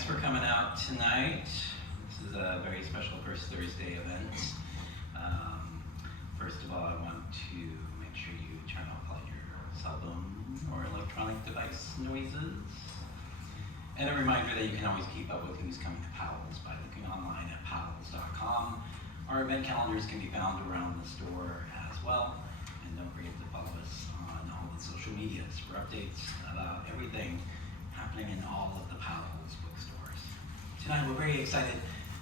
thanks for coming out tonight. This is a very special First Thursday event. First of all, I want to make sure you turn off all your cell phone or electronic device noises. And a reminder that you can always keep up with who's coming to Powell's by looking online at powells.com. Our event calendars can be found around the store as well. And don't forget to follow us on all the social medias for updates about everything happening in all of the Powell's bookstores. Tonight we're very excited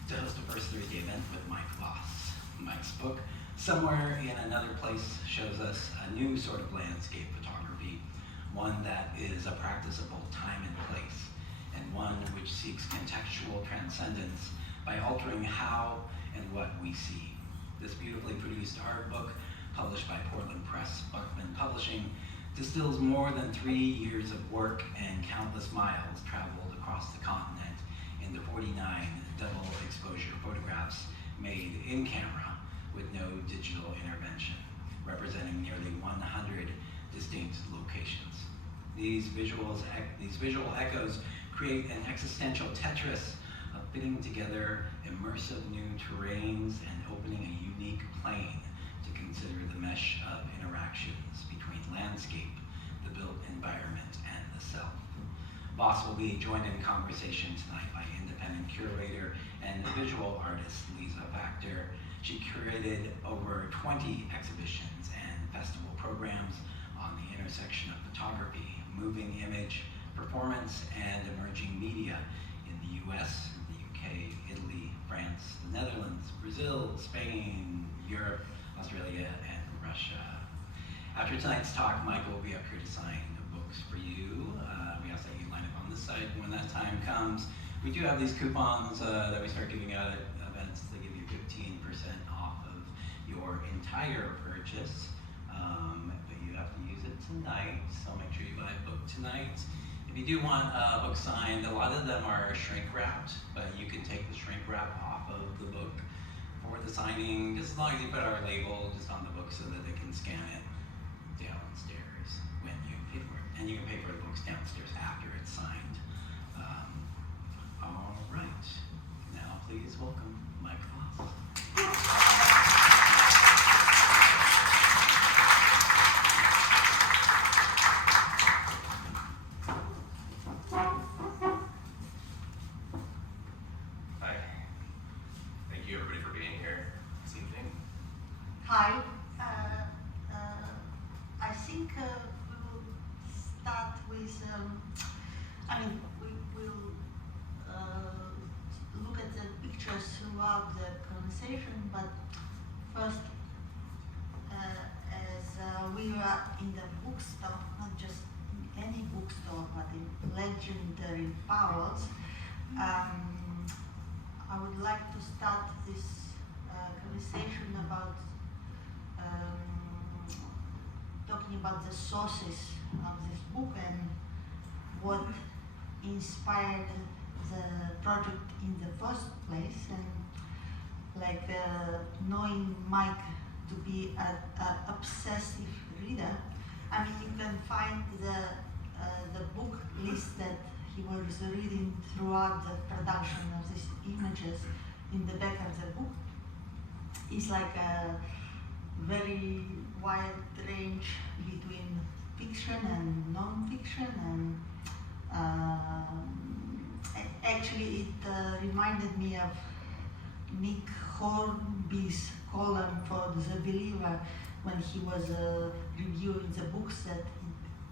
to host a First Thursday event with Mike Voss. Mike's book, Somewhere in Another Place, shows us a new sort of landscape photography, one that is a practice of both time and place, and one which seeks contextual transcendence by altering how and what we see. This beautifully produced art book, published by Portland Press Buckman Publishing, distills more than 3 years of work and countless miles traveled across the continent into 49 double exposure photographs made in camera with no digital intervention, representing nearly 100 distinct locations. These visual echoes create an existential Tetris of fitting together immersive new terrains and opening a unique plane to consider the mesh of interactions between landscape, the built environment, and the self. Voss will be joined in conversation tonight by independent curator and visual artist Liza Faktor. She curated over 20 exhibitions and festival programs on the intersection of photography, moving image, performance, and emerging media in the US, the UK, Italy, France, the Netherlands, Brazil, Spain, Europe, Australia, and Russia. After tonight's talk, Michael will be up here to sign books for you. We ask that you line up on this side when that time comes. We do have these coupons that we start giving out at events. They give you 15% off of your entire purchase, but you have to use it tonight, so make sure you buy a book tonight. If you do want a book signed, a lot of them are shrink wrapped, but you can take the shrink wrap off of the book for the signing, just as long as you put our label just on the book so that they can scan it downstairs when you pay for it. And you can pay for the books downstairs after it's signed. All right, now please welcome Mike Voss. Hi. Thank you everybody for being here this evening. Hi. I think we will start with, we will look at the pictures throughout the conversation, but first, as we are in the bookstore, not just in any bookstore, but in legendary Powell's, I would like to start this conversation about talking about the sources of this book and what inspired the project in the first place, and knowing Mike to be an obsessive reader. You can find the book list that he was reading throughout the production of these images in the back of the book. It's like a very wide range between fiction and non-fiction, and actually it reminded me of Nick Hornby's column for The Believer when he was reviewing the books, that it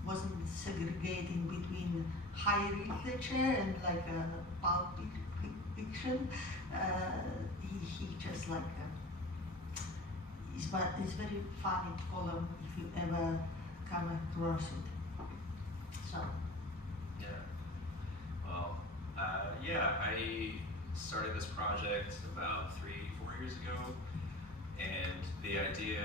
wasn't segregating between high literature and pulp fiction. He just it's very funny column if you ever come across it. So. Yeah. Well, I started this project about 3-4 years ago, and the idea,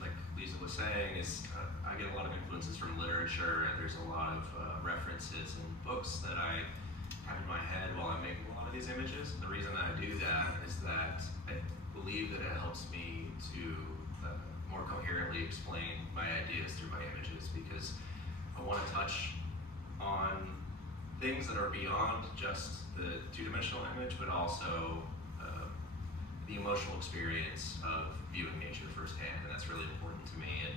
like Liza was saying, is I get a lot of influences from literature, and there's a lot of references in books that I have in my head while I'm making a lot of these images. The reason that I do that is that I believe that it helps me to more coherently explain my ideas through my images, because I want to touch on things that are beyond just the two-dimensional image, but also the emotional experience of viewing nature firsthand, and that's really important to me. And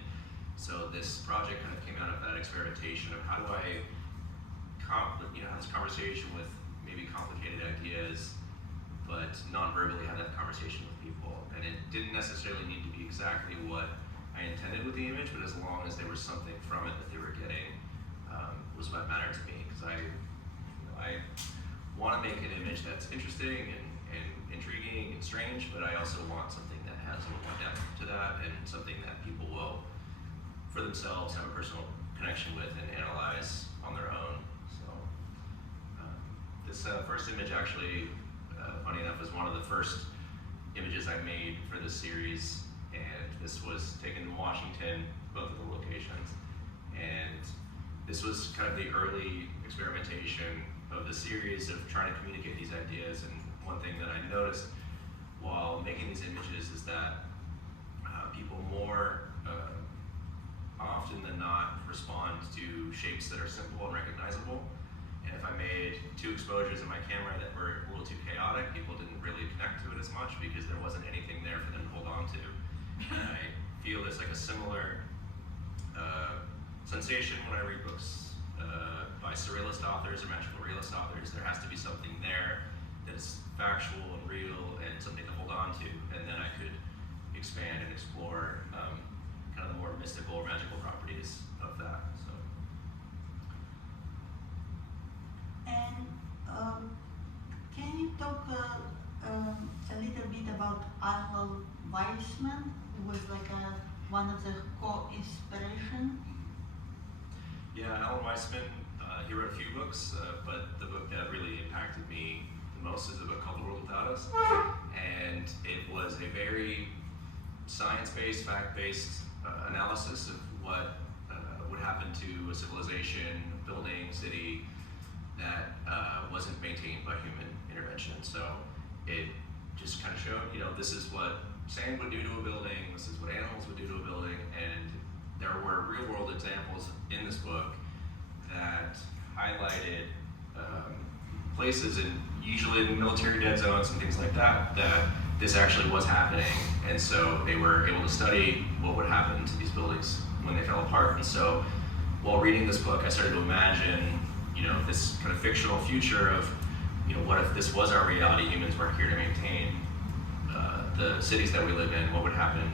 so this project kind of came out of that experimentation of how do I have this conversation with maybe complicated ideas, but non-verbally have that conversation with people. And it didn't necessarily need to be exactly what I intended with the image, but as long as there was something from it that they were getting, was what mattered to me. Because I want to make an image that's interesting and intriguing and strange, but I also want something that has a little more depth to that, and something that people will, for themselves, have a personal connection with and analyze on their own. So this first image actually, funny enough, was one of the first images I made for this series, and this was taken in Washington, both of the locations. And this was kind of the early experimentation of the series of trying to communicate these ideas. And one thing that I noticed while making these images is that people more often than not respond to shapes that are simple and recognizable. And if I made two exposures in my camera that were a little too chaotic, people didn't really connect to it as much because there wasn't anything there for them to hold on to. And I feel it's like a similar sensation when I read books by surrealist authors or magical realist authors. There has to be something there that's factual and real and something to hold on to, and then I could expand and explore kind of the more mystical or magical properties of that. So. And can you talk a little bit about Arnold Weissman, who was like one of the co-inspiration? Yeah, Alan Weissman, he wrote a few books, but the book that really impacted me the most is a book called The World Without Us. And it was a very science-based, fact-based analysis of what would happen to a civilization, building, city that wasn't maintained by human intervention. So it just kind of showed, this is what sand would do to a building, this is what animals would do to a building, and there were real-world examples in this book that highlighted places, and usually in military dead zones and things like that, that this actually was happening. And so they were able to study what would happen to these buildings when they fell apart. And so while reading this book, I started to imagine, this kind of fictional future of, what if this was our reality, humans weren't here to maintain the cities that we live in, what would happen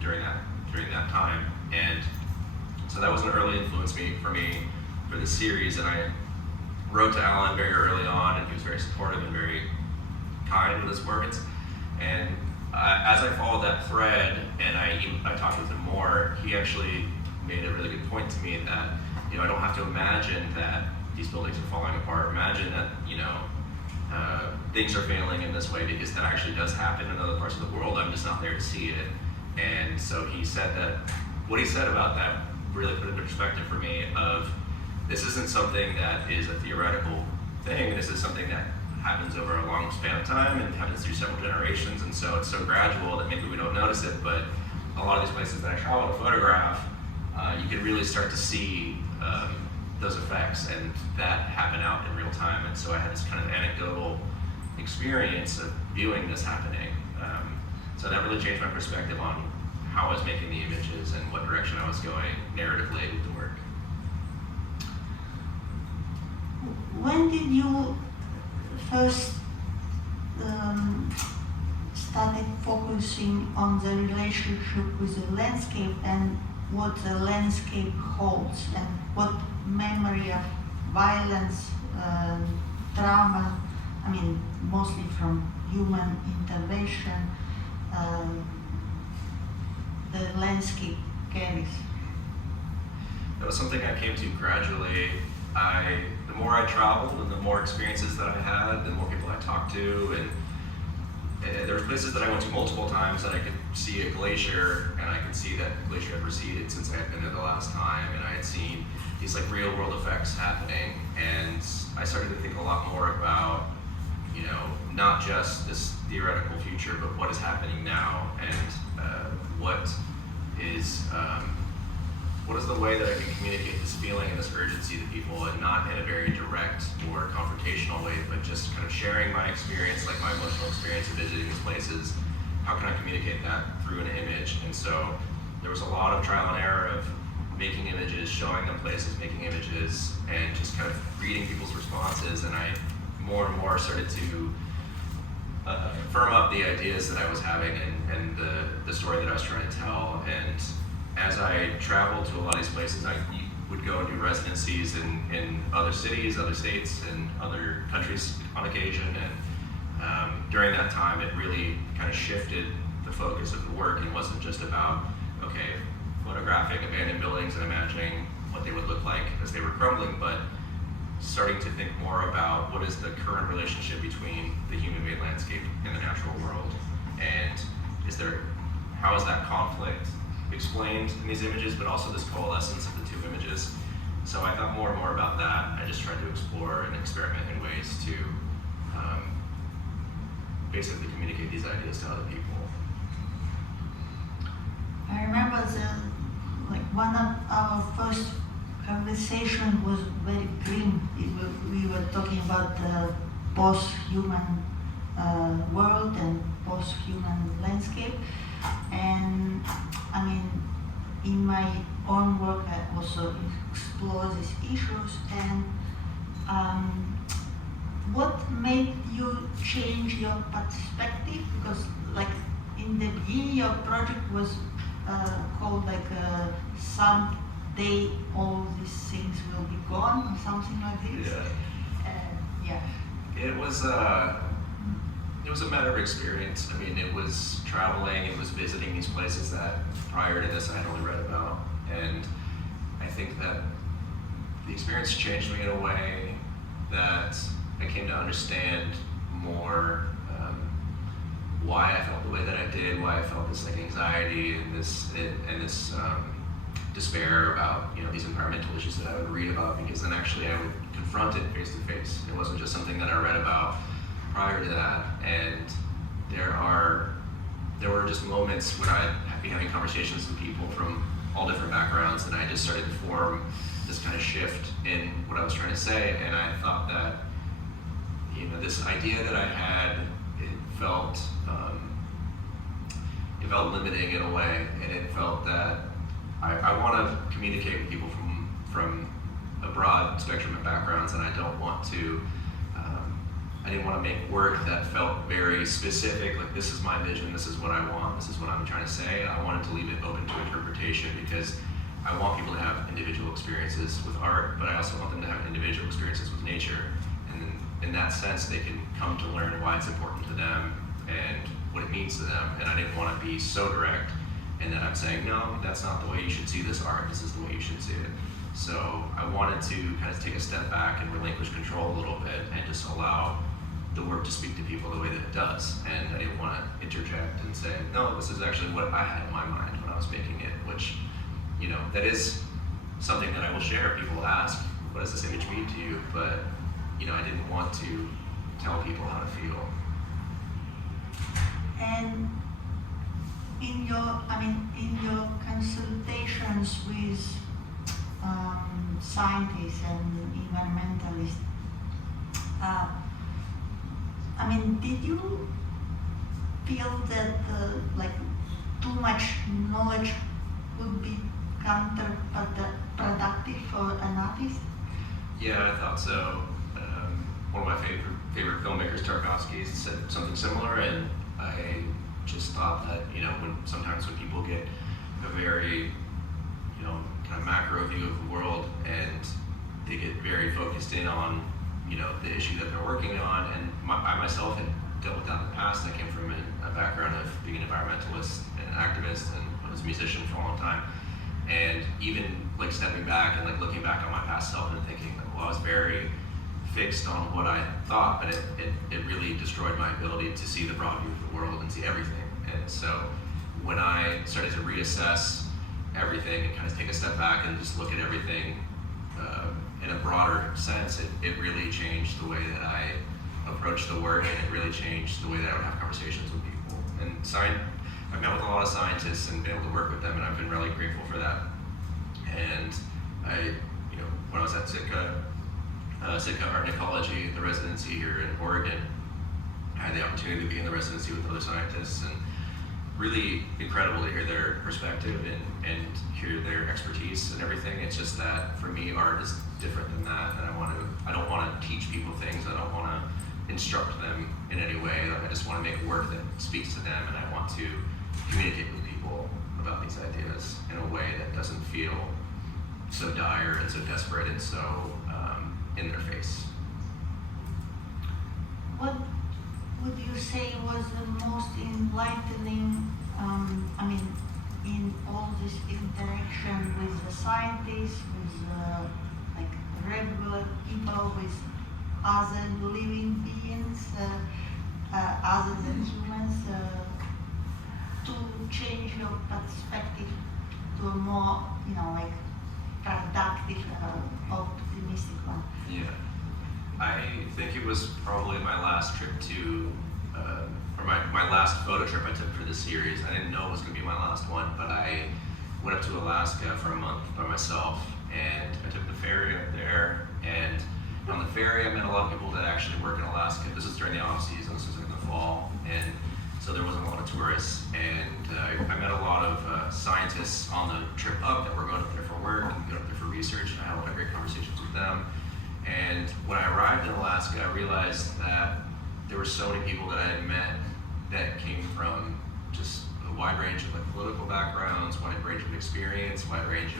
during that time. And so that was an early influence for me for the series, and I wrote to Alan very early on, and he was very supportive and very kind with his words. And as I followed that thread, and I talked with him more, he actually made a really good point to me that I don't have to imagine that these buildings are falling apart. Imagine that things are failing in this way, because that actually does happen in other parts of the world. I'm just not there to see it. And so he said that what he said about that really put into perspective for me of this isn't something that is a theoretical thing. This is something that happens over a long span of time and happens through several generations. And so it's so gradual that maybe we don't notice it, but a lot of these places that I travel to photograph, you can really start to see those effects, and that happen out in real time. And so I had this kind of anecdotal experience of viewing this happening. So that really changed my perspective on how I was making the images and what direction I was going narratively with the work. When did you first started focusing on the relationship with the landscape and what the landscape holds, and what memory of violence, trauma, mostly from human intervention, the landscape carries? That was something I came to gradually. The more I traveled and the more experiences that I had, the more people I talked to, and there were places that I went to multiple times that I could see a glacier, and I could see that the glacier had receded since I had been there the last time, and I had seen these real world effects happening. And I started to think a lot more about, not just this theoretical future, but what is happening now, and what is what is the way that I can communicate this feeling and this urgency to people, and not in a very direct or confrontational way, but just kind of sharing my experience, like my emotional experience of visiting these places. How can I communicate that through an image? And so there was a lot of trial and error of making images, showing them places, making images, and just kind of reading people's responses. And I more and more started to firm up the ideas that I was having and the story that I was trying to tell. And as I traveled to a lot of these places, I would go and do residencies in other cities, other states, and other countries on occasion. And during that time, it really kind of shifted the focus of the work, and wasn't just about, okay, photographing abandoned buildings and imagining what they would look like as they were crumbling, but starting to think more about what is the current relationship between the human-made landscape and the natural world, and how is that conflict explained in these images, but also this coalescence of the two images. So I thought more and more about that. I just tried to explore and experiment in ways to basically communicate these ideas to other people. I remember one of our first conversation was very grim. We were talking about the post-human world and post-human landscape. And I mean, in my own work, I also explore these issues. And what made you change your perspective? Because like in the beginning, your project was called like someday all these things will be gone, or something like this. Yeah. Yeah. It was a matter of experience. I mean, it was traveling, it was visiting these places that prior to this I had only read about. And I think that the experience changed me in a way that I came to understand more why I felt the way that I did, why I felt this like anxiety and this despair about these environmental issues that I would read about, because then actually I would confront it face to face. It wasn't just something that I read about prior to that. And there were just moments when I'd be having conversations with people from all different backgrounds, and I just started to form this kind of shift in what I was trying to say. And I thought that this idea that I had, it felt limiting in a way, and it felt that I want to communicate with people from a broad spectrum of backgrounds, and I don't want to I didn't want to make work that felt very specific, like this is my vision, this is what I want, this is what I'm trying to say. I wanted to leave it open to interpretation, because I want people to have individual experiences with art, but I also want them to have individual experiences with nature. And in that sense, they can come to learn why it's important to them and what it means to them. And I didn't want to be so direct, and then I'm saying, no, that's not the way you should see this art, this is the way you should see it. So I wanted to kind of take a step back and relinquish control a little bit, and just allow the work to speak to people the way that it does. And I didn't want to interject and say, no, this is actually what I had in my mind when I was making it, which, that is something that I will share. People ask, what does this image mean to you? But, I didn't want to tell people how to feel. And in your consultations with scientists and environmentalists, did you feel that too much knowledge would be counterproductive for an artist? Yeah, I thought so. One of my favorite filmmakers, Tarkovsky, said something similar, and I just thought that sometimes when people get a very kind of macro view of the world, and they get very focused in on the issue that they're working on, and I myself had dealt with that in the past. I came from a background of being an environmentalist and an activist, and I was a musician for a long time. And even like stepping back and like looking back on my past self and thinking, well, I was very fixed on what I thought, but it really destroyed my ability to see the broad view of the world and see everything. And so when I started to reassess everything and kind of take a step back and just look at everything in a broader sense, it really changed the way that I approached the work, and it really changed the way that I would have conversations with people. And I've met with a lot of scientists and been able to work with them, and I've been really grateful for that. was at Sitka Art and Ecology, the residency here in Oregon. I had the opportunity to be in the residency with other scientists, and really incredible to hear their perspective and hear their expertise and everything. It's just that for me, art is different than that, and I don't want to teach people things. I don't want to instruct them in any way. I just want to make work that speaks to them, and I want to communicate with people about these ideas in a way that doesn't feel so dire and so desperate and so in their face. What would you say was the most enlightening, in all this interaction with the scientists, with like regular people, with other living beings, other than humans, to change your perspective to a more, like productive, optimistic one? Yeah, I think it was probably my last trip to, or my last photo trip I took for this series. I didn't know it was going to be my last one, but I went up to Alaska for a month by myself, and I took the ferry up there, and on the ferry I met a lot of people that actually work in Alaska. This was during the off season, this was in the fall, and so there wasn't a lot of tourists, and I met a lot of scientists on the trip up that were going up there for work and going up there for research, and I had a lot of great conversations with them. And when I arrived in Alaska, I realized that there were so many people that I had met that came from just a wide range of like political backgrounds, wide range of experience, wide range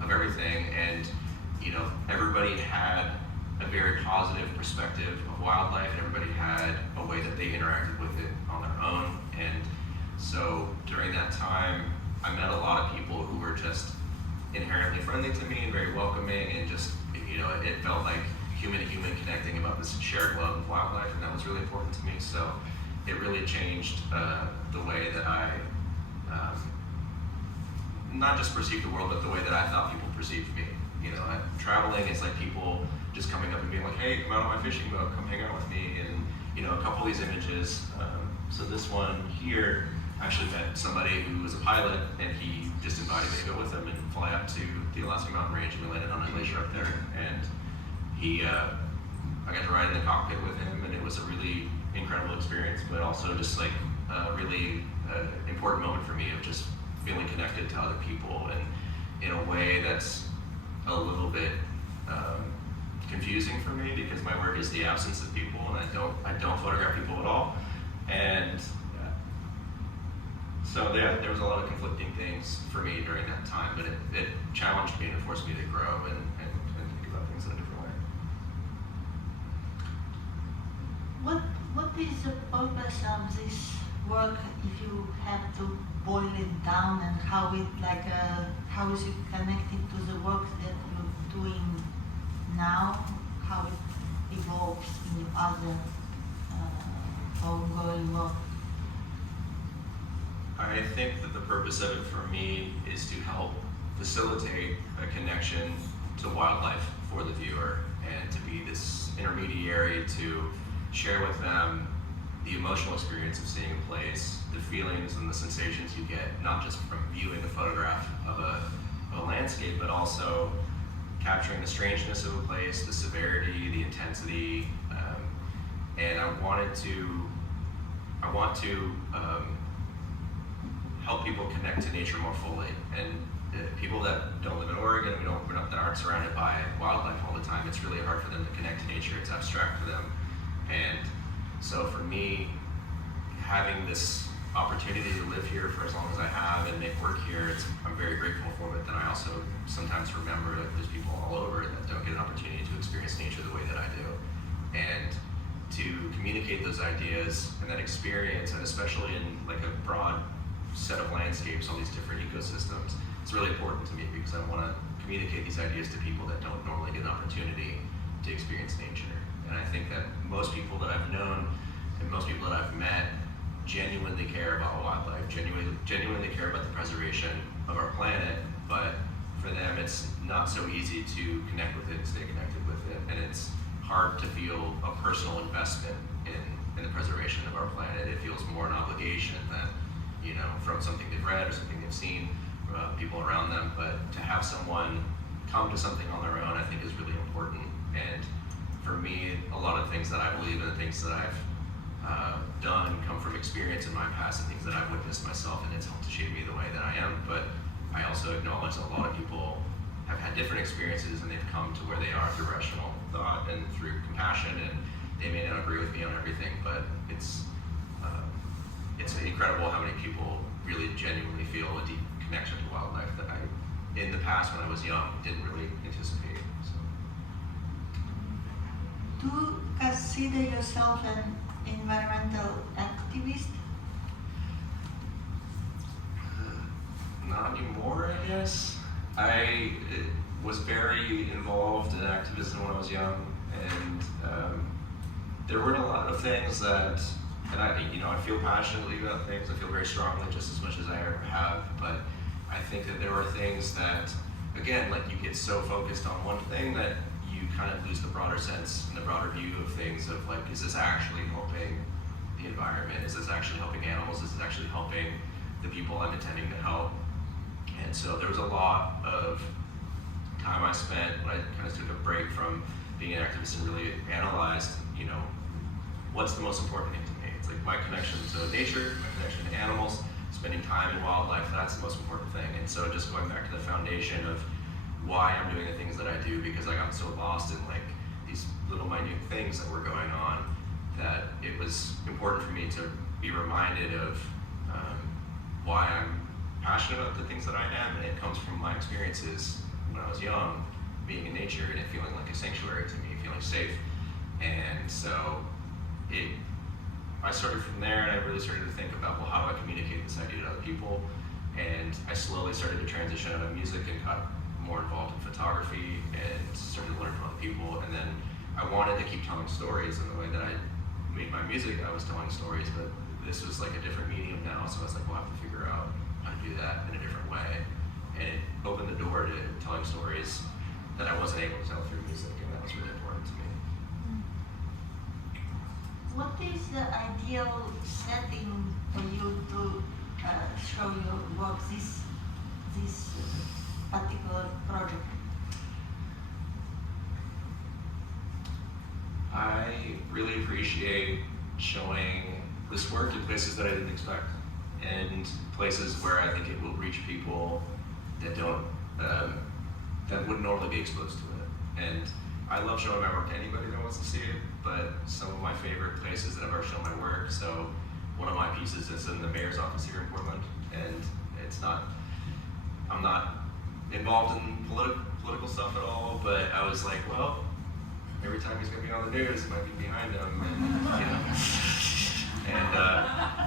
of everything, and everybody had a very positive perspective of wildlife, and everybody had a way that they interacted with it on their own. And so during that time, I met a lot of people who were just inherently friendly to me and very welcoming, and just it felt like human to human connecting about this shared love of wildlife, and that was really important to me. So it really changed the way that I not just perceived the world, but the way that I thought people perceived me. Traveling, it's like people just coming up and being like, hey, come out on my fishing boat, come hang out with me, and a couple of these images. So this one here, I actually met somebody who was a pilot, and he just invited me to go with him and fly up to the Alaska Mountain Range, and we landed on a glacier up there. And I got to ride in the cockpit with him, and it was a really incredible experience, but also just like a really important moment for me of just feeling connected to other people, and in a way that's a little bit confusing for me, because my work is the absence of people, and I don't photograph people at all. And so there was a lot of conflicting things for me during that time, but it challenged me and it forced me to grow and think about things in a different way. What is the purpose of this work, if you have to boil it down, and how is it connected to the work that you're doing now, how it evolves in other ongoing work? I think that the purpose of it for me is to help facilitate a connection to wildlife for the viewer, and to be this intermediary to share with them the emotional experience of seeing a place, the feelings and the sensations you get, not just from viewing a photograph of a landscape, but also capturing the strangeness of a place, the severity, the intensity, and I want to help people connect to nature more fully. And people that don't live in Oregon, that aren't surrounded by wildlife all the time, it's really hard for them to connect to nature. It's abstract for them. And so for me, having this opportunity to live here for as long as I have and make work here, I'm very grateful for it. Then I also sometimes remember that there's people all over that don't get an opportunity to experience nature the way that I do. And to communicate those ideas and that experience, and especially in like a broad set of landscapes, all these different ecosystems, it's really important to me, because I want to communicate these ideas to people that don't normally get an opportunity to experience nature. And I think that most people that I've known and most people that I've met genuinely care about wildlife, genuinely care about the preservation of our planet, but for them it's not so easy to connect with it and stay connected with it, and it's hard to feel a personal investment in the preservation of our planet. It feels more an obligation than, from something they've read or something they've seen, people around them. But to have someone come to something on their own, I think, is really important. And for me, a lot of things that I believe in, the things that I've done come from experience in my past and things that I've witnessed myself, and it's helped to shape me the way that I am. But I also acknowledge that a lot of people have had different experiences and they've come to where they are through rational thought and through compassion, and they may not agree with me on everything, but it's incredible how many people really genuinely feel a deep connection to wildlife that I, in the past when I was young, didn't really anticipate. So. Do you consider yourself an environmental activist? Not anymore, I guess. I was very involved in activism when I was young, and there weren't a lot of things that, and I feel passionately about things. I feel very strongly, just as much as I ever have. But I think that there were things that, again, like you get so focused on one thing that you kind of lose the broader sense and the broader view of things. Of like, is this actually helping the environment? Is this actually helping animals? Is this actually helping the people I'm intending to help? And so there was a lot of time I spent when I kind of took a break from being an activist and really analyzed, what's the most important thing to me? It's like my connection to nature, my connection to animals, spending time in wildlife, that's the most important thing. And so just going back to the foundation of why I'm doing the things that I do, because I got so lost in like these little minute things that were going on, that it was important for me to be reminded of why I'm passionate about the things that I am, and it comes from my experiences when I was young, being in nature and it feeling like a sanctuary to me, feeling safe. And so I started from there, and I really started to think about, well, how do I communicate this idea to other people? And I slowly started to transition out of music and got more involved in photography and started to learn from other people. And then I wanted to keep telling stories, and the way that I made my music, I was telling stories, but this was like a different medium now, so I was like, well, I have to figure out how to do that in a different way. And it opened the door to telling stories that I wasn't able to tell through music, and that was really important to me. What is the ideal setting for you to show your work, this particular project? I really appreciate showing this work in places that I didn't expect, and places where I think it will reach people that don't, that wouldn't normally be exposed to it. And I love showing my work to anybody that wants to see it, but some of my favorite places that I've ever shown my work, so one of my pieces is in the mayor's office here in Portland, and I'm not involved in political stuff at all, but I was like, well, every time he's gonna be on the news, it might be behind him,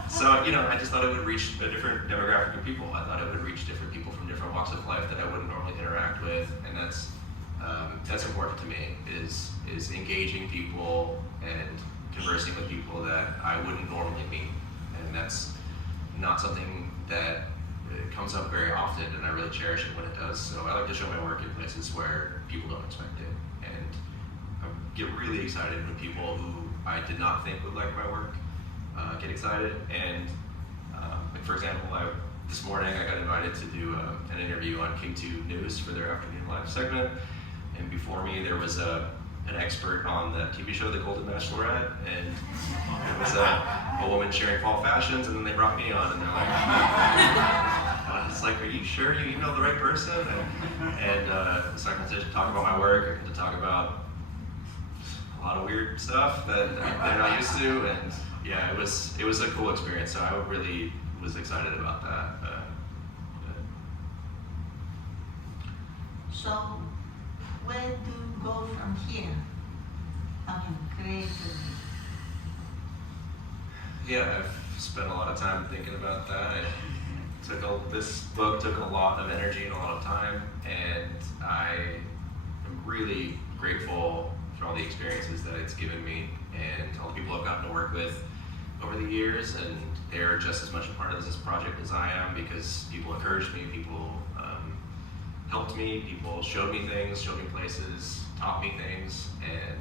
so I just thought it would reach a different demographic of people. I thought it would reach different people from different walks of life that I wouldn't normally interact with, and that's important to me, is engaging people and conversing with people that I wouldn't normally meet, and that's not something that comes up very often, and I really cherish it when it does. So I like to show my work in places where people don't expect it, and I get really excited when people who I did not think would like my work get excited. And like for example, this morning I got invited to do an interview on K2 News for their afternoon live segment, and before me there was an expert on the TV show The Golden Bachelorette, and it was a woman sharing fall fashions, and then they brought me on, and they're like, I was like, are you sure you emailed the right person? And so I got to talk about my work, I got to talk about a lot of weird stuff that they're not used to, and yeah, it was a cool experience, so I really was excited about that. So, where do you go from here? Creatively. Yeah, I've spent a lot of time thinking about that. This book took a lot of energy and a lot of time, and I am really grateful for all the experiences that it's given me and all the people I've gotten to work with over the years, and they're just as much a part of this project as I am, because people encouraged me, people helped me, people showed me things, showed me places, taught me things, and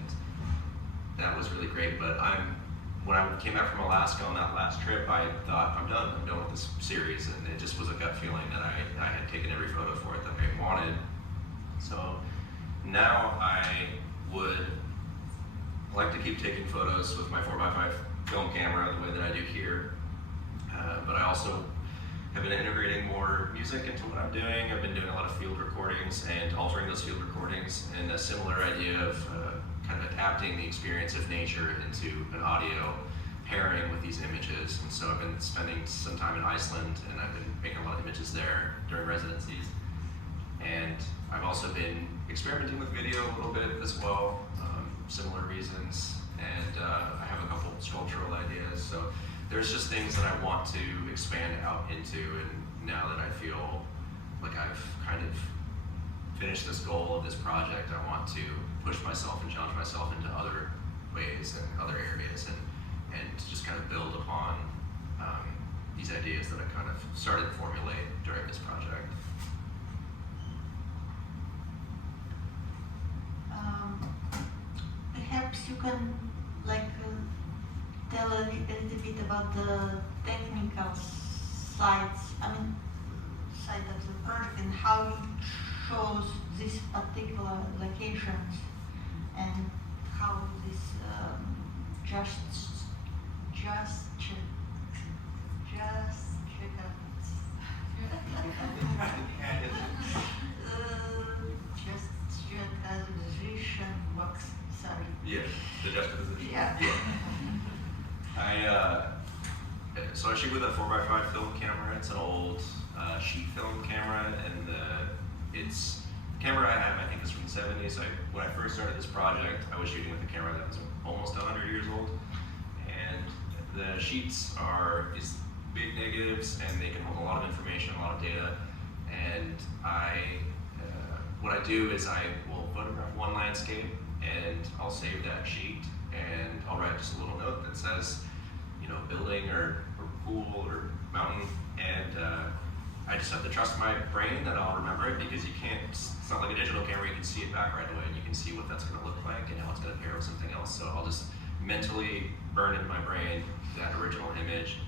that was really great. But when I came back from Alaska on that last trip, I thought, I'm done with this series, and it just was a gut feeling that I had taken every photo for it that I wanted. So now I would like to keep taking photos with my 4x5 film camera the way that I do here, but I also have been integrating more music into what I'm doing. I've been doing a lot of field recordings and altering those field recordings, and a similar idea of kind of adapting the experience of nature into an audio pairing with these images. And so I've been spending some time in Iceland, and I've been making a lot of images there during residencies. And I've also been experimenting with video a little bit as well, similar reasons, and I have a couple sculptural ideas. So there's just things that I want to expand out into, and now that I feel like I've kind of finished this goal of this project, I want to push myself and challenge myself into other ways and other areas, and just kind of build upon these ideas that I kind of started to formulate during this project. Perhaps you can tell a little bit about the technical side of the project and how you chose these particular locations and how this juxtaposition works. Sorry. Yeah, the juxtaposition. Yeah. So I shoot with a 4x5 film camera. It's an old sheet film camera, and the camera I have, I think, is from the 70s. When I first started this project, I was shooting with a camera that was almost 100 years old, and the sheets are these big negatives, and they can hold a lot of information, a lot of data. And what I do is I will photograph one landscape, and I'll save that sheet, and I'll write just a little note that says, building or pool or mountain, and I just have to trust my brain that I'll remember it, because it's not like a digital camera, you can see it back right away, and you can see what that's going to look like and how it's going to pair with something else. So I'll just mentally burn into my brain that original image,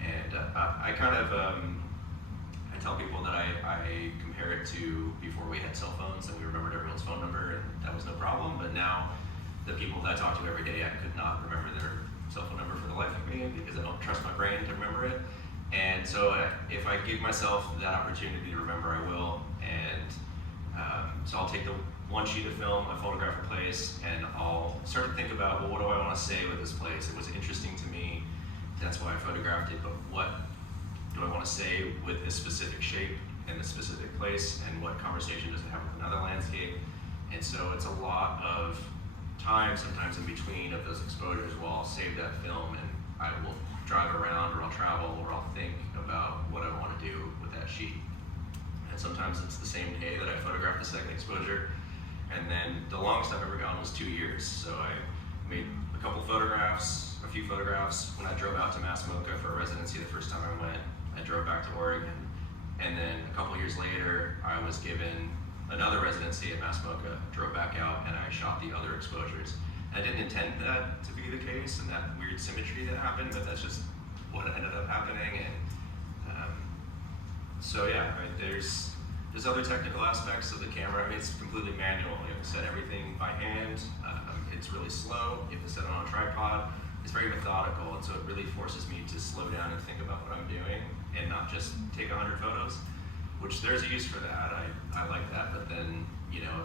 and I kind of, I tell people that I compare it to before we had cell phones and we remembered everyone's phone number, and that was no problem. But now the people that I talk to every day, I could not remember their cell phone number for the life of me, because I don't trust my brain to remember it. And so if I give myself that opportunity to remember, I will. And so I'll take the one sheet of film, I photograph a place, and I'll start to think about, well, what do I want to say with this place? It was interesting to me, that's why I photographed it, but what do I want to say with this specific shape and this specific place, and what conversation does it have with another landscape? And so it's a lot of time, sometimes in between of those exposures, where I'll save that film and I will drive around, or I'll travel, or I'll think about what I want to do with that sheet. And sometimes it's the same day that I photographed the second exposure, and then the longest I've ever gone was 2 years. So I made a few photographs when I drove out to Massamoka for a residency the first time I went. I drove back to Oregon, and then a couple years later, I was given another residency at Massamoka, drove back out, and I shot the other exposures. I didn't intend that to be the case, and that weird symmetry that happened, but that's just what ended up happening. And so yeah, there's other technical aspects of the camera. I mean, it's completely manual. You have to set everything by hand. It's really slow. You have to set it on a tripod. It's very methodical, and so it really forces me to slow down and think about what I'm doing, and not just take 100 photos, which there's a use for that. I like that, but then,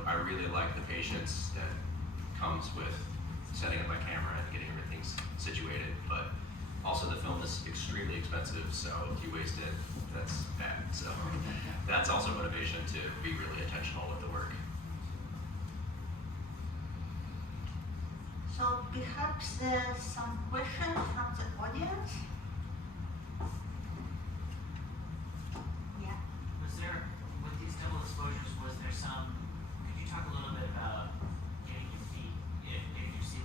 I really like the patience that comes with setting up my camera and getting everything situated. But also the film is extremely expensive, so if you waste it, that's bad. So that's also motivation to be really intentional with the work. So perhaps there's some questions from the audience? Yeah. With these double exposures, was there could you talk a little bit about getting your sea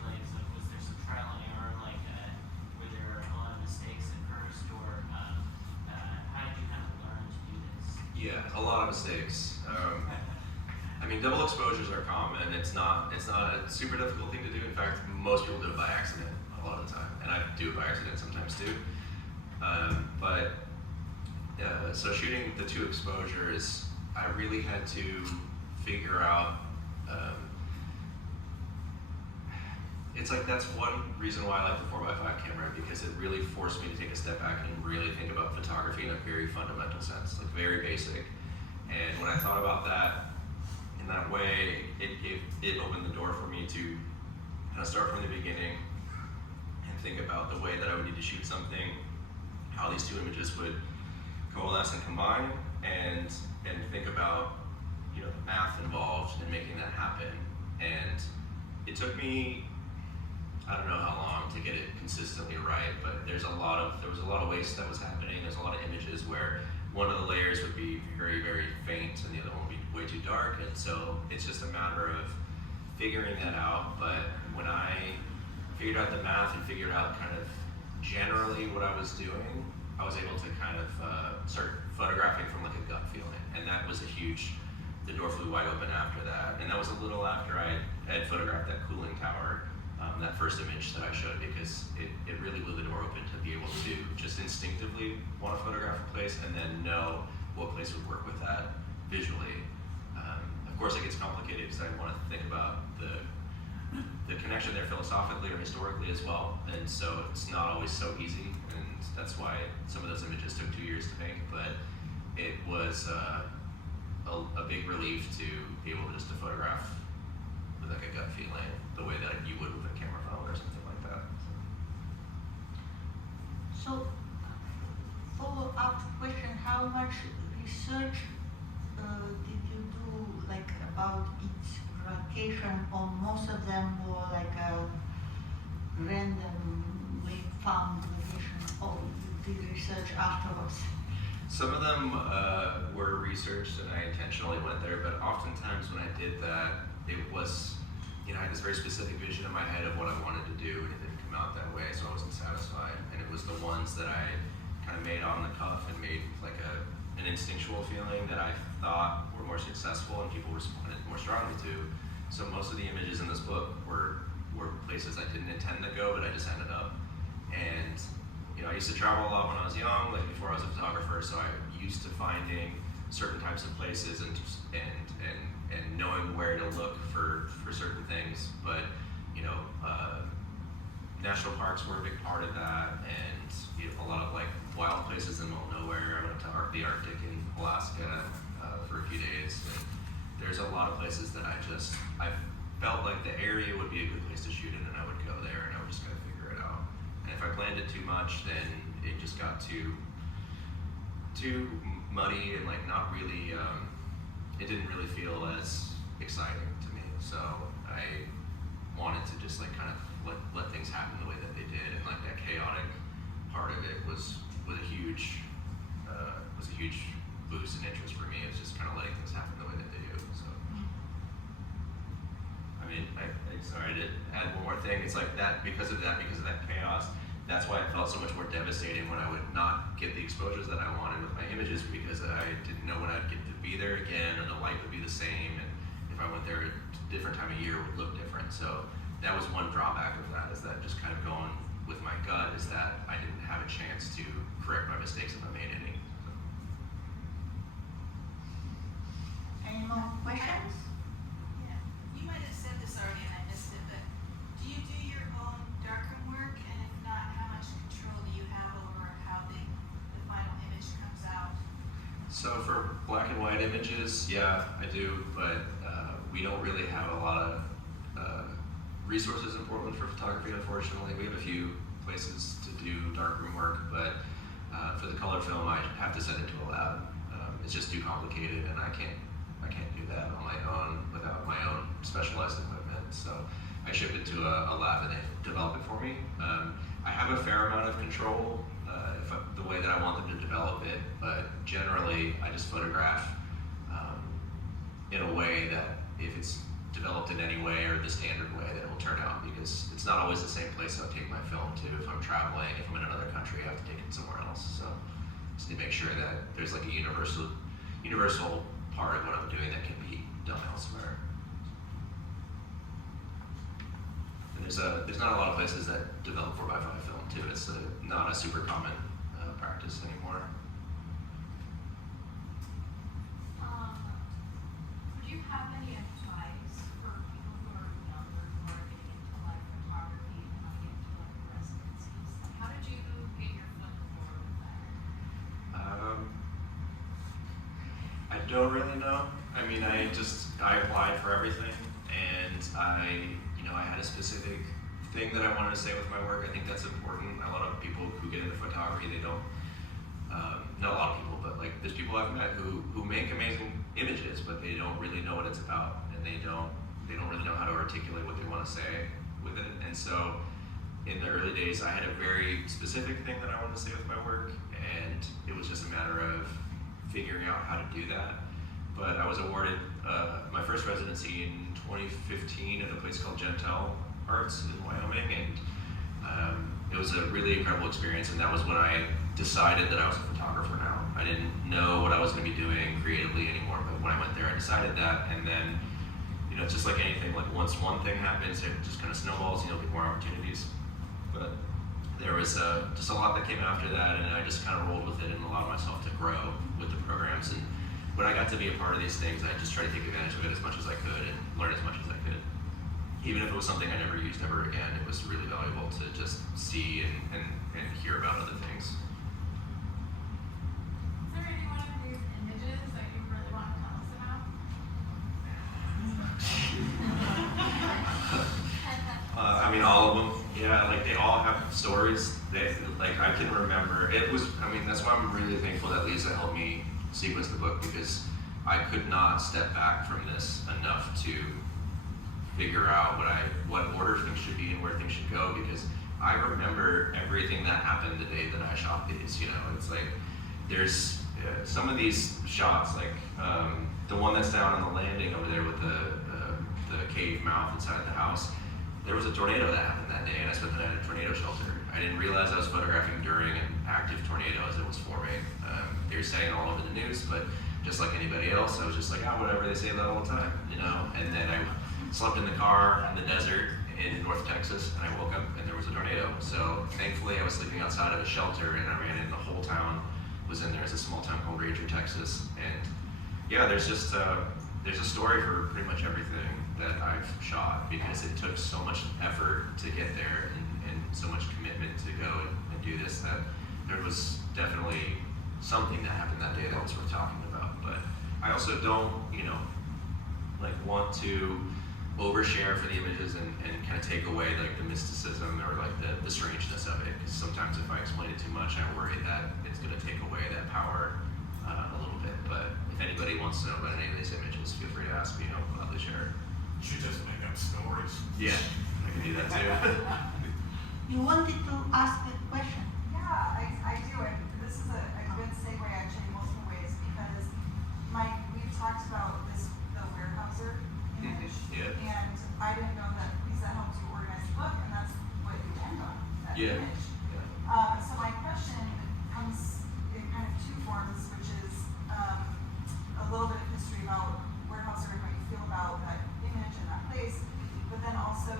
legs? Was there some trial and error, were there a lot of mistakes at first, or how did you kind of learn to do this? Yeah, a lot of mistakes. I mean, double exposures are common. It's not a super difficult thing to do. In fact, most people do it by accident a lot of the time, and I do it by accident sometimes too. So shooting the two exposures, I really had to figure out it's like that's one reason why I like the 4x5 camera, because it really forced me to take a step back and really think about photography in a very fundamental sense, like very basic. And when I thought about that in that way, it opened the door for me to kind of start from the beginning and think about the way that I would need to shoot something, how these two images would coalesce and combine, and think about, you know, the math involved in making that happen. And it took me, I don't know how long to get it consistently right, but there was a lot of waste that was happening. There's a lot of images where one of the layers would be very, very faint and the other one would be way too dark. And so it's just a matter of figuring that out. But when I figured out the math and figured out kind of generally what I was doing, I was able to kind of start photographing from like a gut feeling. And that was the door flew wide open after that. And that was a little after I had photographed that cooling tower, that first image that I showed, because it really blew the door open to be able to just instinctively want to photograph a place and then know what place would work with that visually. Of course it gets complicated because I want to think about the connection there philosophically or historically as well, and so it's not always so easy, and that's why some of those images took 2 years to make, but it was a big relief to be able just to photograph with like a gut feeling, the way that you would with a camera phone or something like that. So, follow-up question, how much research did you do, like, about each location, or most of them were like a randomly found location, or you did research afterwards? Some of them were researched and I intentionally went there, but oftentimes when I did that, it was, you know, I had this very specific vision in my head of what I wanted to do, and it didn't come out that way, so I wasn't satisfied. And it was the ones that I kind of made on the cuff and made like an instinctual feeling that I thought were more successful and people responded more strongly to. So most of the images in this book were places I didn't intend to go, but I just ended up. And you know, I used to travel a lot when I was young, like before I was a photographer, so I used to finding certain types of places and knowing where to look for certain things. But you know, national parks were a big part of that, and you know, a lot of like wild places in the middle of nowhere. I went to the Arctic in Alaska for a few days. And there's a lot of places that I felt like the area would be a good place to shoot in, and I would go there and I would just kind of figure it out. And if I planned it too much, then it just got too muddy and like not really, it didn't really feel as exciting to me. So I wanted to just like kind of let things happen the way that they did, and like that chaotic part of it was a huge boost in interest for me. It's just kind of letting things happen the way that they do. So I mean, sorry to add one more thing. It's like that because of that chaos. That's why it felt so much more devastating when I would not get the exposures that I wanted with my images, because I didn't know when I'd get to be there again, or the light would be the same, and if I went there at a different time of year, it would look different. So that was one drawback of that, is that just kind of going with my gut, is that I didn't have a chance to correct my mistakes if I made any. So. Any more questions? Yeah, you might have said this already and I missed it, but do you do your own darkroom work? And if not, how much control do you have over how the final image comes out? So for black and white images, yeah, I do, but we don't really have a lot of resources in Portland for photography, unfortunately. We have a few places to do darkroom work, but for the color film, I have to send it to a lab. It's just too complicated, and I can't do that on my own without my own specialized equipment. So I ship it to a lab and they develop it for me. I have a fair amount of control the way that I want them to develop it, but generally I just photograph in a way that if it's developed in any way or the standard way, that it will turn out, because it's not always the same place I'll take my film to. If I'm traveling, if I'm in another country, I have to take it somewhere else. So just need to make sure that there's like a universal part of what I'm doing that can be done elsewhere. And there's not a lot of places that develop 4x5 film too. It's not a super common practice anymore. Would you have any advice for don't really know. I mean, I applied for everything, and I had a specific thing that I wanted to say with my work. I think that's important. A lot of people who get into photography, they don't, not a lot of people, but like there's people I've met who make amazing images, but they don't really know what it's about, and they don't really know how to articulate what they want to say with it. And so in the early days, I had a very specific thing that I wanted to say with my work, and it was just a matter of figuring out how to do that. But I was awarded my first residency in 2015 at a place called Gentile Arts in Wyoming, and it was a really incredible experience, and that was when I decided that I was a photographer now. I didn't know what I was going to be doing creatively anymore, but when I went there, I decided that, and then, it's just like anything, like once one thing happens, it just kind of snowballs, get more opportunities. But there was just a lot that came after that, and I just kind of rolled with it and allowed myself to grow with the programs. And when I got to be a part of these things, I just tried to take advantage of it as much as I could and learn as much as I could. Even if it was something I never used ever again, it was really valuable to just see and hear about other things. Is there any one of these images that you really want to tell us about? I mean, all of them. Yeah, like they all have stories. I can remember. That's why I'm really thankful that Liza helped me sequence the book, because I could not step back from this enough to figure out what order things should be and where things should go, because I remember everything that happened the day that I shot these. It's like there's some of these shots, like the one that's down on the landing over there with the cave mouth inside the house. There was a tornado that happened that day, and I spent the night at a tornado shelter. I didn't realize I was photographing during an active tornado as it was forming. They were saying all over the news, but just like anybody else, I was just like, whatever, they say that all the time, And then I slept in the car in the desert in North Texas, and I woke up and there was a tornado. So thankfully, I was sleeping outside of a shelter, and I ran in. The whole town was in there. It's a small town called Ranger, Texas, and yeah, there's just there's a story for pretty much everything that I've shot, because it took so much effort to get there and so much commitment to go and do this, that there was definitely something that happened that day that was worth talking about. But I also don't, want to overshare for the images and kind of take away like the mysticism or like the strangeness of it, because sometimes if I explain it too much, I worry that it's going to take away that power a little bit. But if anybody wants to know about any of these images, feel free to ask me. I'll gladly share it. You should just make up stories. Yeah, I can do that too. You wanted to ask a question? Yeah, I do, and this is a good segue actually in multiple ways, because we've talked about the Warehouser image, Yeah. and I didn't know that Liza helped you organize the book, and that's what you end on, that Yeah. image. So my question comes in kind of two forms, which is a little bit of history about Warehouser and how you feel about that image and that place, but then also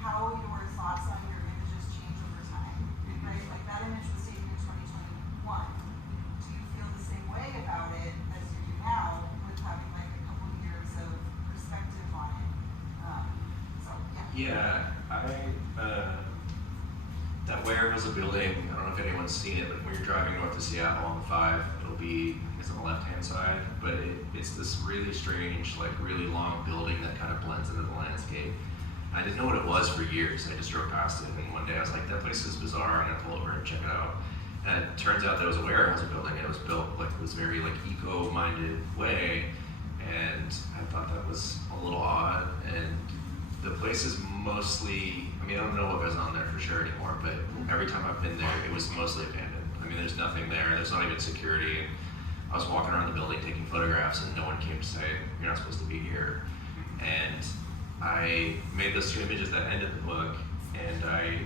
how your thoughts on your images change over time, right? Like that image was taken in 2021. Do you feel the same way about it as you do now, with having like a couple of years of perspective on it? Yeah, that warehouse building, I don't know if anyone's seen it, but when you're driving north to Seattle on the 5, it'll be, it's on the left-hand side, but it's this really strange, like really long building that kind of blends into the landscape. I didn't know what it was for years. I just drove past it, and one day I was like, that place is bizarre, I'm gonna pull over and check it out. And it turns out that it was a warehouse building, and it was built like this very like eco-minded way, and I thought that was a little odd. And the place is mostly, I don't know what goes on there for sure anymore, but every time I've been there, it was mostly abandoned. There's nothing there, there's not even security. And I was walking around the building taking photographs, and no one came to say, you're not supposed to be here. And I made those 2 images that ended the book, and I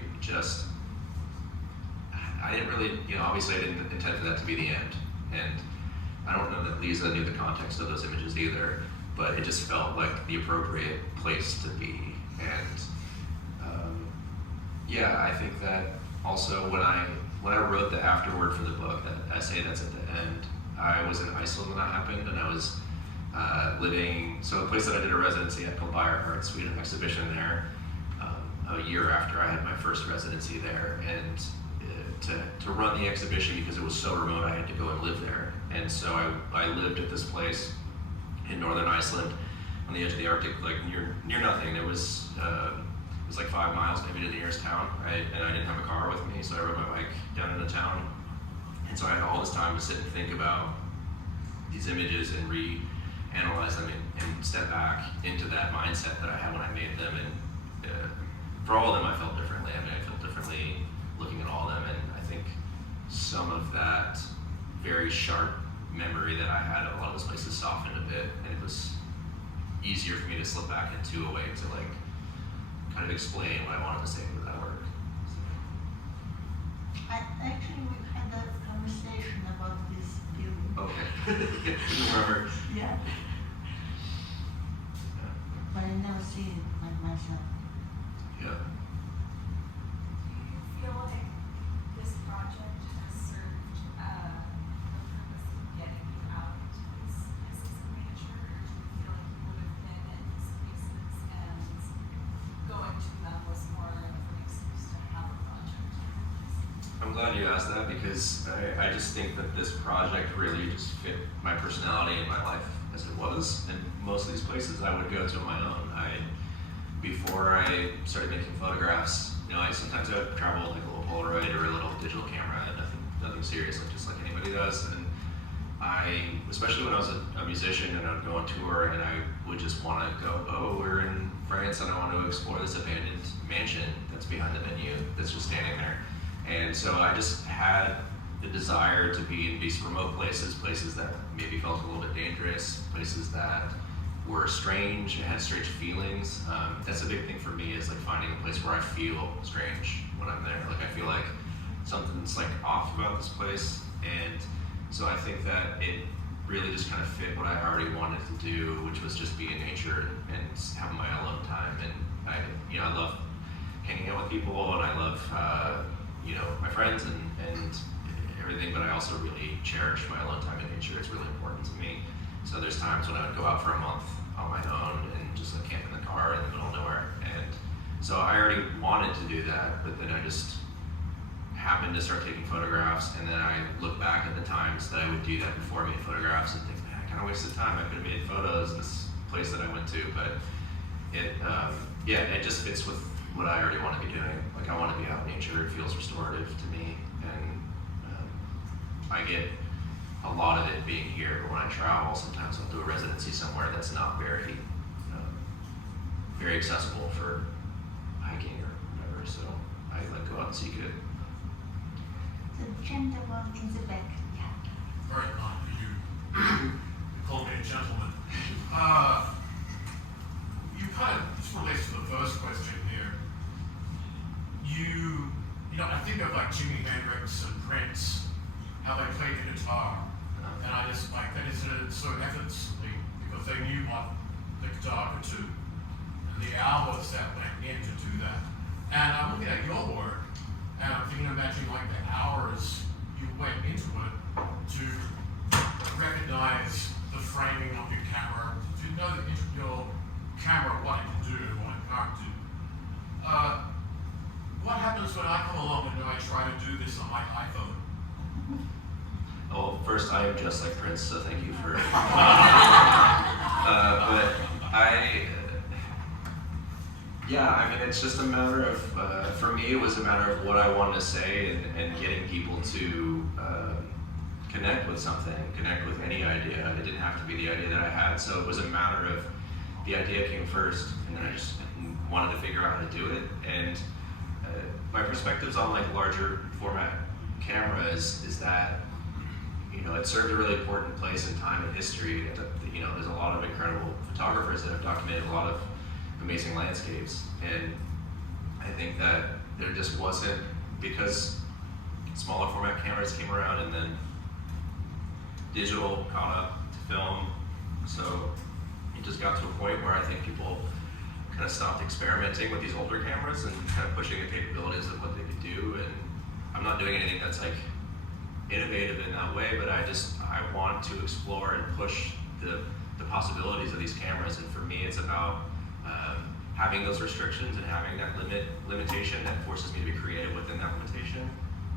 didn't really, obviously I didn't intend for that to be the end. And I don't know that Liza knew the context of those images either, but it just felt like the appropriate place to be. And yeah, I think that also when I wrote the afterword for the book, that essay that's at the end, I was in Iceland when that happened, and I was living, so a place that I did a residency at called Buyer Arts, we had an exhibition there a year after I had my first residency there, and to run the exhibition, because it was so remote, I had to go and live there. And so I lived at this place in northern Iceland on the edge of the Arctic, like near nothing. It was like 5 miles maybe to the nearest town, and I didn't have a car with me, so I rode my bike down into town. And so I had all this time to sit and think about these images and reanalyze them and step back into that mindset that I had when I made them. And for all of them, I felt differently. I mean, I felt differently looking at all of them, and I think some of that very sharp memory that I had of a lot of those places softened a bit, and it was easier for me to slip back into a way to like kind of explain what I wanted to say with that work. Actually, we've had a conversation about this building. Okay. Remember? Yeah. But I never see it like myself. Yeah. Do you feel like this project has served the purpose of getting you out into these places of nature, or do you feel like you would have been in these places and going to them was more of an excuse to have a project? I'm glad you asked that, because I just think that this project really just fit my personality and my life as it was. And most of these places I would go to on my own. Before I started making photographs, I sometimes I would travel like a little Polaroid or a little digital camera, nothing serious, like just like anybody does. And especially when I was a musician and I would go on tour, and I would just want to go, oh, we're in France and I want to explore this abandoned mansion that's behind the venue that's just standing there. And so I just had the desire to be in these remote places that maybe felt a little bit dangerous, places that were strange, had strange feelings. That's a big thing for me, is like finding a place where I feel strange when I'm there. Like I feel like something's like off about this place. And so I think that it really just kind of fit what I already wanted to do, which was just be in nature and have my alone time. And I love hanging out with people, and I love my friends and everything, but I also really cherish my alone time in nature. It's really important to me. So there's times when I would go out for a month on my own and just like camp in the car in the middle of nowhere. And so I already wanted to do that, but then I just happened to start taking photographs, and then I look back at the times that I would do that before I made photographs and think, man, I kind of wasted time. I could have made photos in this place that I went to, but it just fits with what I already want to be doing. Like I want to be out in nature. It feels restorative to me, and I get a lot of it being here, but when I travel, sometimes I'll do a residency somewhere that's not very accessible for hiking or whatever, so I like go out and seek it. The gentleman in the back, yeah. Very kind of you. You call me a gentleman. You kind of, this relates to the first question here. I think of like Jimi Hendrix and Prince, how they played the guitar. And I just like that is so effortlessly, because they knew what the guitar could do, and the hours that went in to do that. And I'm looking at your work, and I'm thinking, imagine like the hours you went into it to recognize the framing of your camera, to know that your camera what it can do and what it can't do. What happens when I come along and I try to do this on my iPhone? Well, first, I am just like Prince, so thank you for. But it's just a matter of, for me, it was a matter of what I wanted to say and getting people to connect with something, connect with any idea. It didn't have to be the idea that I had, so it was a matter of the idea came first, and then I just wanted to figure out how to do it. And my perspectives on like larger format cameras is that it served a really important place in time and history. There's a lot of incredible photographers that have documented a lot of amazing landscapes, and I think that there just wasn't, because smaller format cameras came around and then digital caught up to film, so it just got to a point where I think people kind of stopped experimenting with these older cameras and kind of pushing the capabilities of what they could do. And I'm not doing anything that's like innovative in that way, but I want to explore and push the possibilities of these cameras. And for me, it's about having those restrictions and having that limitation that forces me to be creative within that limitation.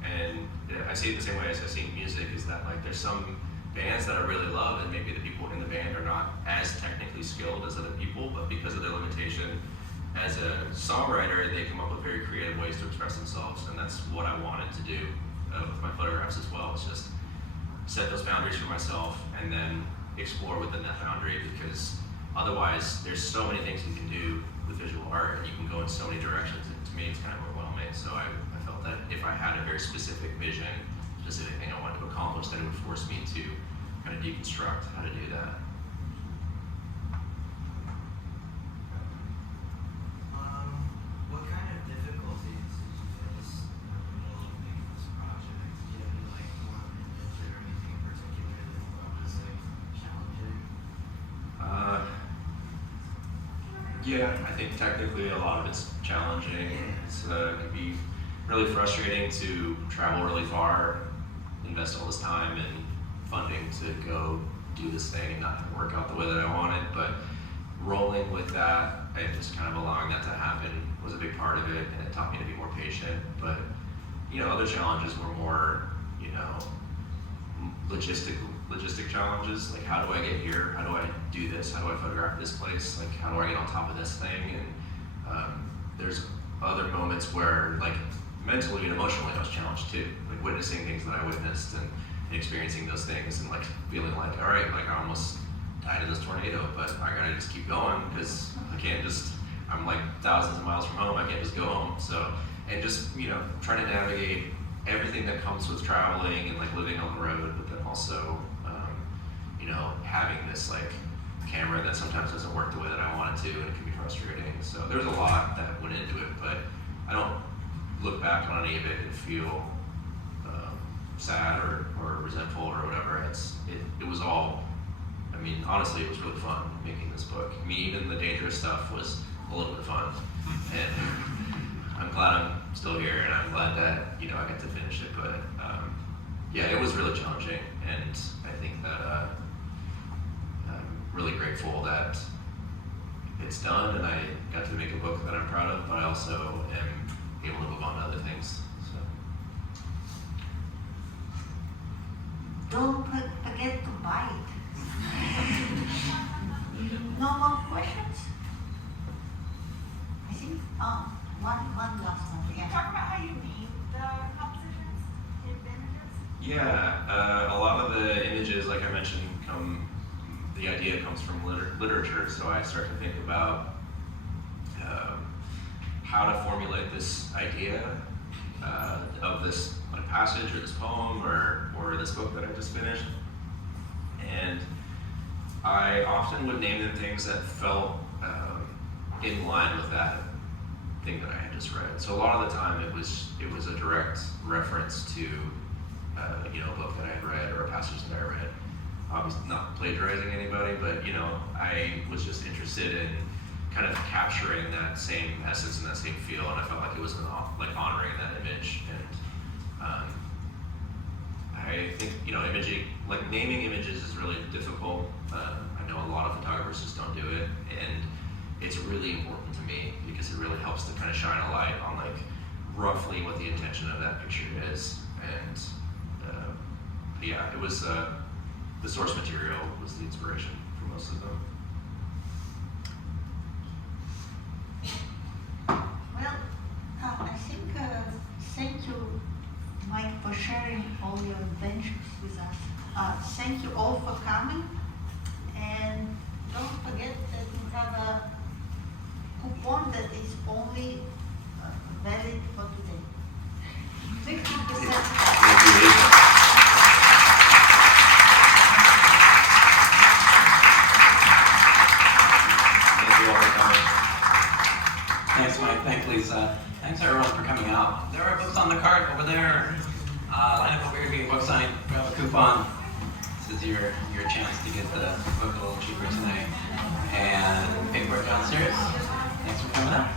And I see it the same way as I see music, is that like there's some bands that I really love, and maybe the people in the band are not as technically skilled as other people, but because of their limitation as a songwriter, they come up with very creative ways to express themselves, and that's what I wanted to do with my photographs as well. It's just set those boundaries for myself and then explore within that boundary, because otherwise there's so many things you can do with visual art, and you can go in so many directions, and to me it's kind of overwhelming. So I felt that if I had a very specific vision, specific thing I wanted to accomplish, then it would force me to kind of deconstruct how to do that. What kind of difficulties did you face in the middle of making this project? Do you have any like one image or anything in particular that you thought was like challenging? Yeah, I think technically a lot of it's challenging. It's can be really frustrating to travel really far, invest all this time and funding to go do this thing and not work out the way that I wanted. But rolling with that and just kind of allowing that to happen was a big part of it, and it taught me to be more patient. But other challenges were more, logistic challenges, like how do I get here? How do I do this? How do I photograph this place? Like how do I get on top of this thing? And there's other moments where like mentally and emotionally I was challenged too, like witnessing things that I witnessed and experiencing those things and like feeling like, all right, like I almost died in this tornado, but I gotta just keep going because I can't just, I'm like thousands of miles from home, I can't just go home. So, and just, trying to navigate everything that comes with traveling and like living on the road, but then also, having this like camera that sometimes doesn't work the way that I want it to, and it can be frustrating. So there's a lot that went into it, but I don't look back on any of it and feel sad or resentful or whatever. It was all, honestly, it was really fun making this book. Even the dangerous stuff was a little bit fun. And I'm glad I'm still here, and I'm glad that, I got to finish it. But yeah, it was really challenging, and I think that I'm really grateful that it's done, and I got to make a book that I'm proud of, but I also am able to move on to other things. Don't forget to buy it. No more questions? I think, one last one, Can you yeah. talk about how you name the compositions in the images? Yeah, a lot of the images, like I mentioned, the idea comes from literature, so I start to think about how to formulate this idea of this like passage or this poem or this book that I just finished. And I often would name them things that felt in line with that thing that I had just read. So a lot of the time it was a direct reference to a book that I had read or a passage that I read. Obviously not plagiarizing anybody, but I was just interested in kind of capturing that same essence and that same feel, and I felt like it was like honoring that image. And I think imaging, like naming images, is really difficult. I know a lot of photographers just don't do it, and it's really important to me because it really helps to kind of shine a light on like roughly what the intention of that picture is. And yeah, it was the source material was the inspiration for most of them. Well, I think, thank you, Mike, for sharing all your adventures with us. Thank you all for coming, and don't forget that you have a coupon that is only valid for today. 50%. Thanks, Mike. Thanks, Liza. Thanks, everyone, for coming out. There are books on the cart over there. Line up over here, get a book signed, grab a coupon. This is your chance to get the book a little cheaper tonight. And paperwork downstairs. Thanks for coming out.